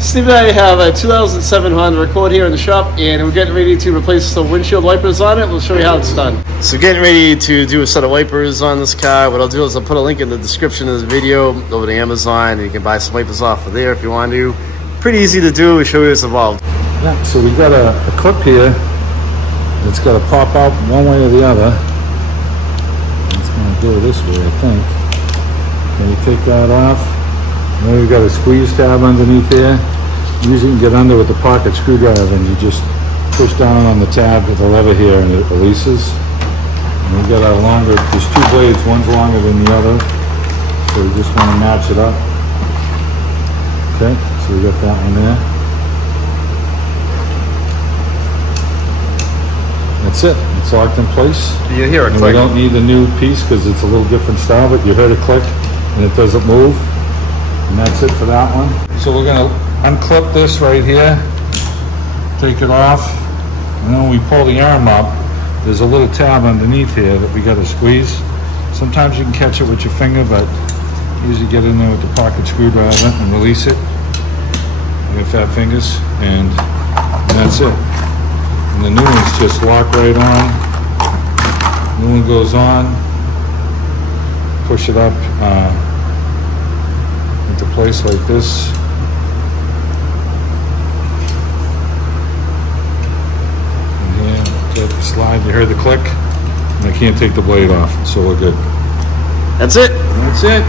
Steve and I have a 2007 Honda Accord here in the shop, and we're getting ready to replace some windshield wipers on it. We'll show you how it's done. So getting ready to do a set of wipers on this car. What I'll do is I'll put a link in the description of this video over to Amazon, and you can buy some wipers off of there if you want to. Pretty easy to do. We'll show you what's involved. Yeah, so we got a clip here. It's got to pop out one way or the other. It's going to go this way, I think. Can you take that off? Then we've got a squeeze tab underneath here. Usually you can get under with the pocket screwdriver and you just push down on the tab with the lever here and it releases. And we've got our longer, there's two blades, one's longer than the other. So we just want to match it up. Okay, so we got that one there. That's it, it's locked in place. You hear a click. We don't need the new piece because it's a little different style, but you heard a click and it doesn't move. And that's it for that one. So we're gonna unclip this right here, take it off, and then when we pull the arm up, there's a little tab underneath here that we gotta squeeze. Sometimes you can catch it with your finger, but usually get in there with the pocket screwdriver and release it. You got fat fingers, and that's it. And the new one's just lock right on. New one goes on, push it up into place like this. And here, take the slide, you heard the click, and I can't take the blade off, so we're good. That's it. That's it.